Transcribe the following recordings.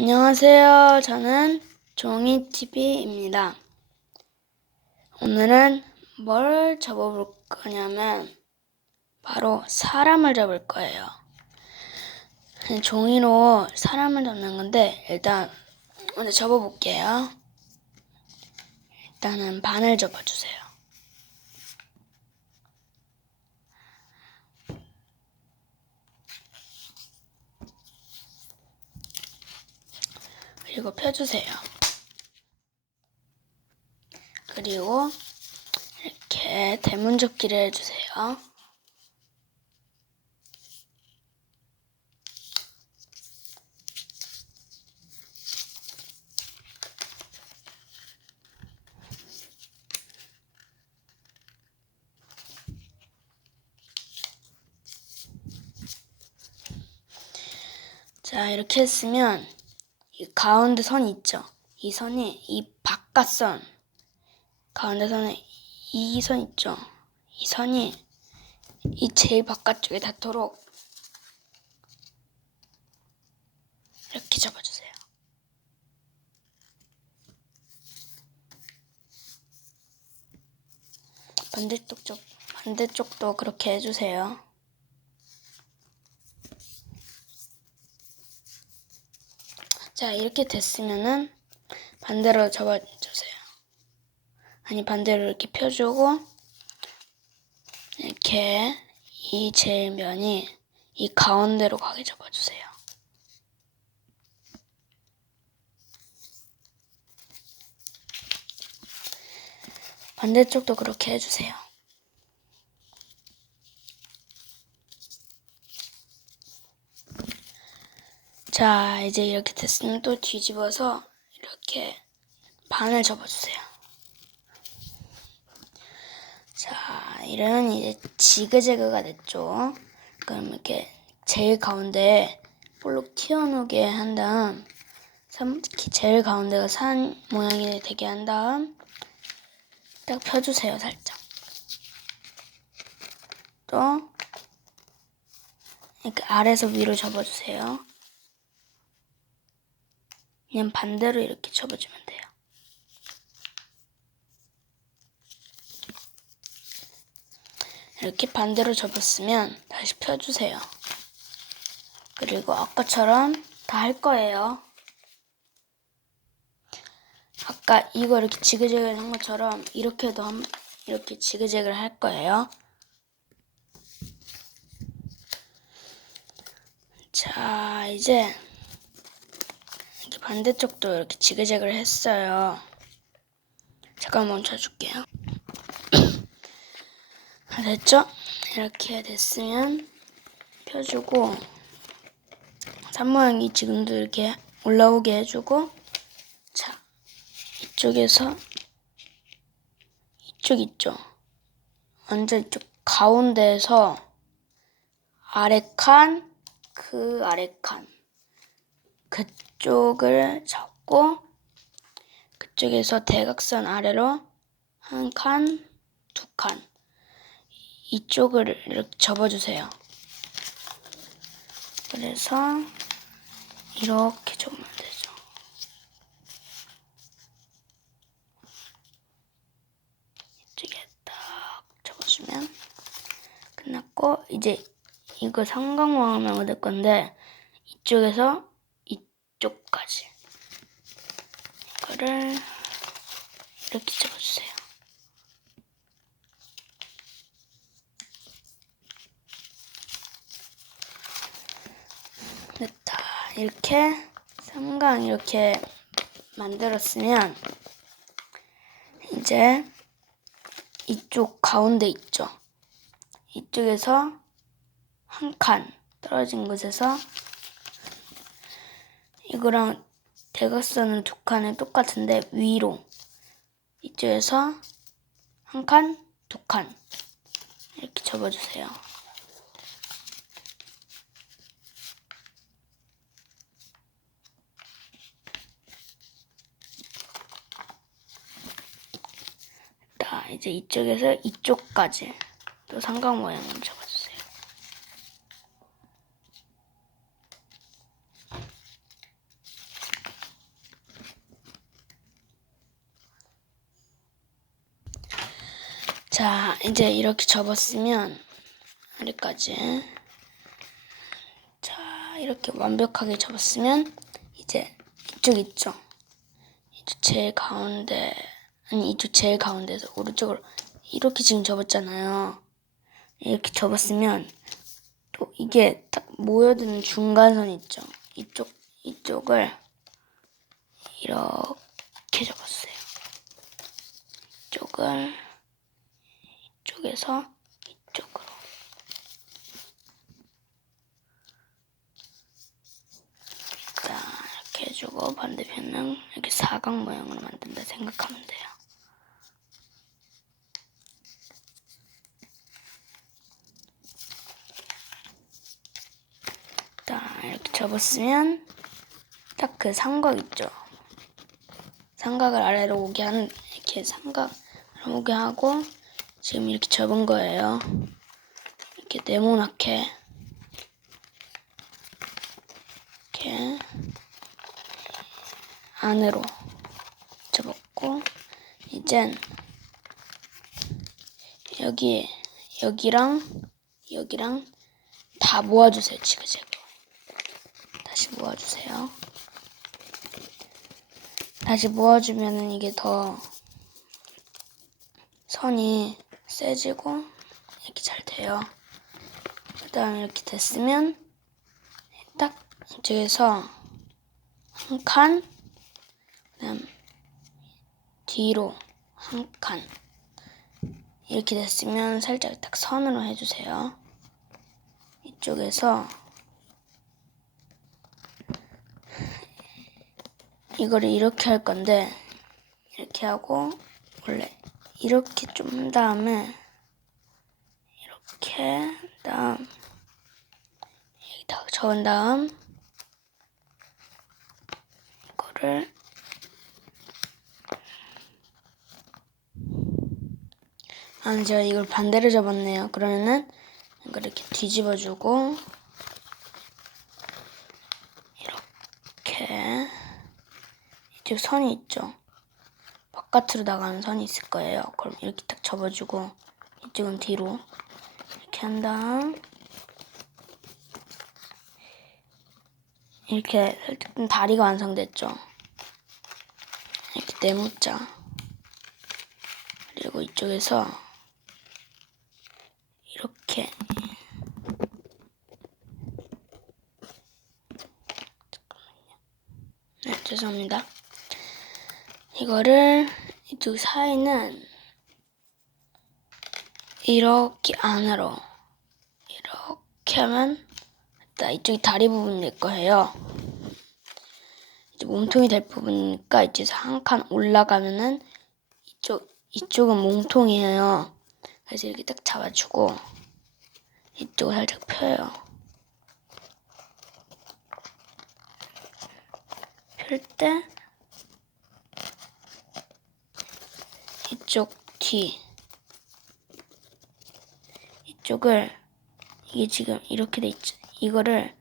안녕하세요. 저는 종이TV입니다. 오늘은 뭘 잡아볼 거냐면, 바로 사람을 잡을 거예요. 종이로 사람을 잡는 건데, 일단, 먼저 접어볼게요. 일단은 반을 접어주세요. 그리고 펴주세요. 그리고 이렇게 대문접기를 해주세요. 자, 이렇게 했으면 이 가운데 선 있죠? 이 선이 이 바깥선 가운데 선에 이 선 있죠? 이 선이 이 제일 바깥쪽에 닿도록 이렇게 잡아주세요. 반대쪽 쪽 반대쪽도 그렇게 해주세요. 자, 이렇게 됐으면은 반대로 접어주세요. 아니, 반대로 이렇게 펴주고, 이렇게 이 제일 면이 이 가운데로 가게 접어주세요. 반대쪽도 그렇게 해주세요. 자, 이제 이렇게 됐으면 또 뒤집어서 이렇게 반을 접어주세요. 자, 이런 이제 지그재그가 됐죠. 그럼 이렇게 제일 가운데 볼록 튀어나오게 한 다음, 제일 가운데가 산 모양이 되게 한 다음, 딱 펴주세요, 살짝. 또, 이렇게 아래에서 위로 접어주세요. 그냥 반대로 이렇게 접어주면 돼요. 이렇게 반대로 접었으면 다시 펴주세요. 그리고 아까처럼 다 할 거예요. 아까 이거 이렇게 지그재그 한 것처럼 이렇게도 한, 이렇게 지그재그를 할 거예요. 자, 이제 반대쪽도 이렇게 지그재그를 했어요. 잠깐 멈춰줄게요. 아, 됐죠? 이렇게 됐으면 펴주고 산 모양이 지금도 이렇게 올라오게 해주고 자 이쪽에서 이쪽 있죠? 완전 이쪽 가운데에서 아래 칸, 그 아래 칸 그쪽을 잡고 그쪽에서 대각선 아래로 한 칸, 두 칸. 이쪽을 이렇게 접어주세요. 그래서 이렇게 접으면 되죠. 이쪽에 딱 접어주면 끝났고 이제 이거 삼각모양을 얻을 건데 이쪽에서 이쪽까지 이거를 이렇게 접어주세요. 됐다. 이렇게 삼각 이렇게 만들었으면 이제 이쪽 가운데 있죠. 이쪽에서 한 칸 떨어진 곳에서 이거랑 대각선은 두 칸은 똑같은데 위로. 이쪽에서 한 칸, 두 칸. 이렇게 접어주세요. 자, 이제 이쪽에서 이쪽까지. 또 삼각 모양을 접어주세요. 자, 이제 이렇게 접었으면 여기까지. 자, 이렇게 완벽하게 접었으면 이제 이쪽 있죠. 이쪽 제일 가운데 아니 이쪽 제일 가운데서 오른쪽으로 이렇게 지금 접었잖아요. 이렇게 접었으면 또 이게 딱 모여드는 중간선 있죠. 이쪽 이쪽을 이렇게 접었어요. 이쪽을 이쪽에서 이쪽으로 자 이렇게 해주고 반대편은 이렇게 사각 모양으로 만든다 생각하면 돼요. 자 이렇게 접었으면 딱 그 삼각 있죠. 삼각을 아래로 오게 하는 이렇게 삼각을 오게 하고 지금 이렇게 접은 거예요. 이렇게 네모나게. 이렇게 안으로 접었고 이젠 여기 여기랑 여기랑 다 모아주세요 지그재그. 다시 모아주세요. 다시 모아주면은 이게 더 선이 세지고 이렇게 잘 돼요 그 다음에 이렇게 됐으면 딱 이쪽에서 한 칸, 그 다음 뒤로 한 칸. 이렇게 됐으면 살짝 딱 선으로 해주세요. 이쪽에서 이거를 이렇게 할 건데 이렇게 하고 원래 이렇게 좀 한 다음에 이렇게 다음 여기다 적은 다음 이거를 아 제가 이걸 반대로 접었네요. 그러면은 이걸 이렇게 뒤집어주고 이렇게 이쪽 선이 있죠. 바깥으로 나가는 선이 있을 거예요. 그럼 이렇게 딱 접어주고 이쪽은 뒤로 이렇게 한 다음 이렇게 살짝 좀 다리가 완성됐죠. 이렇게 네모자 그리고 이쪽에서 이렇게 네, 죄송합니다. 이거를 이쪽 사이는 이렇게 안으로 이렇게 하면 일단 이쪽이 다리 부분이 될 거예요. 이제 몸통이 될 부분이니까 이제서 한 칸 올라가면은 이쪽 이쪽은 몸통이에요. 그래서 이렇게 딱 잡아주고 이쪽을 살짝 펴요. 펼 때 이쪽 뒤 이쪽을 이게 지금 이렇게 돼 있죠. 이거를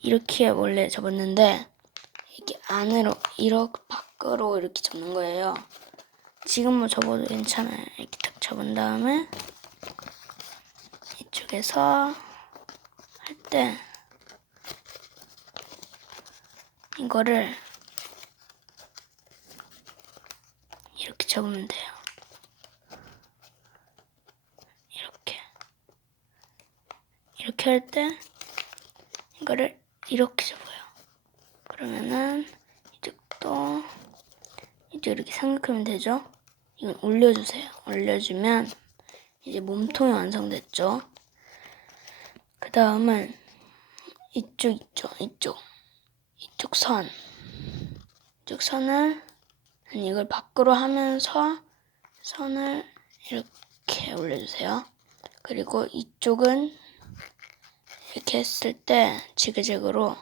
이렇게 원래 접었는데 이렇게 안으로 이렇게 밖으로 이렇게 접는 거예요. 지금 뭐 접어도 괜찮아요. 이렇게 딱 접은 다음에 이쪽에서 할 때 이거를 이렇게 접으면 돼요. 이렇게 이렇게 할 때 이거를 이렇게 접어요. 그러면은 이쪽도 이쪽 이렇게 삼각하면 되죠. 이건 올려주세요. 올려주면 이제 몸통이 완성됐죠. 그 다음은 이쪽 있죠. 이쪽 이쪽 선 이쪽 선을 이걸 밖으로 하면서 선을 이렇게 올려주세요. 그리고 이쪽은 이렇게 했을 때 지그재그로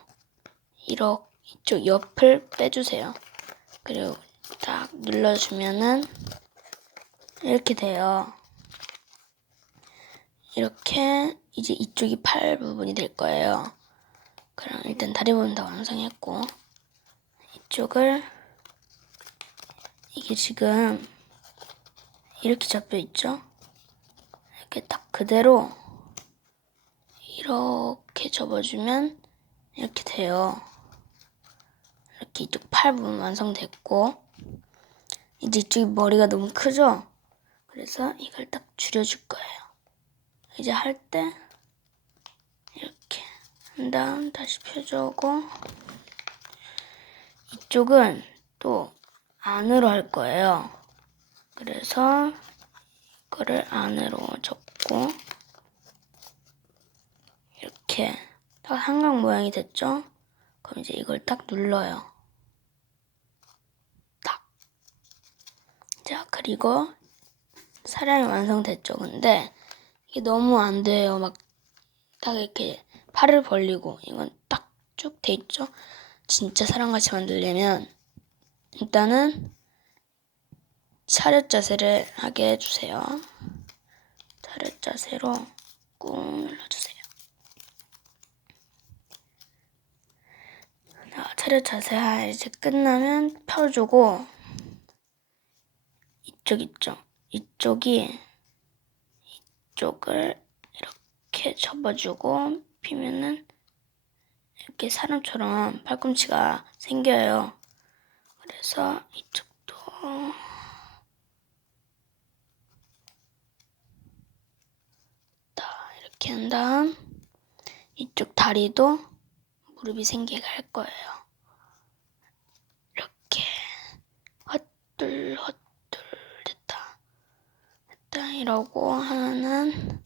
이렇게 이쪽 옆을 빼주세요. 그리고 딱 눌러주면은 이렇게 돼요. 이렇게 이제 이쪽이 팔 부분이 될 거예요. 그럼 일단 다리 부분 다 완성했고 이쪽을 이게 지금 이렇게 잡혀 있죠? 이렇게 딱 그대로 이렇게 접어주면 이렇게 돼요. 이렇게 이쪽 팔 부분 완성됐고 이제 이쪽이 머리가 너무 크죠? 그래서 이걸 딱 줄여줄 거예요. 이제 할 때 이렇게 한 다음 다시 펴주고 이쪽은 또 안으로 할 거예요. 그래서 이거를 안으로 접고 이렇게 딱 삼각 모양이 됐죠? 그럼 이제 이걸 딱 눌러요. 딱. 자, 그리고 사람이 완성됐죠. 근데 이게 너무 안 돼요. 막 딱 이렇게 팔을 벌리고 이건 딱 쭉 돼 있죠. 진짜 사람같이 만들려면 일단은 차렷 자세를 하게 해주세요. 차렷 자세로 꾹 눌러주세요. 자, 차렷 자세 이제 끝나면 펴주고 이쪽 있죠. 이쪽이 이쪽을 이렇게 접어주고 피면은 이렇게 사람처럼 팔꿈치가 생겨요. 그래서 이쪽도 다 이렇게 한 다음 이쪽 다리도 무릎이 생기게 할 거예요. 이렇게 헛둘 헛둘 됐다. 됐다 이러고 하나는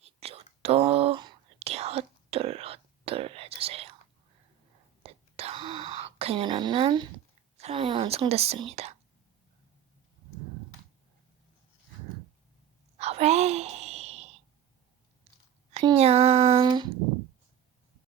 이쪽도 이렇게 헛둘 헛둘 해주세요. 됐다. 그러면 사람이 완성됐습니다. hooray! 안녕.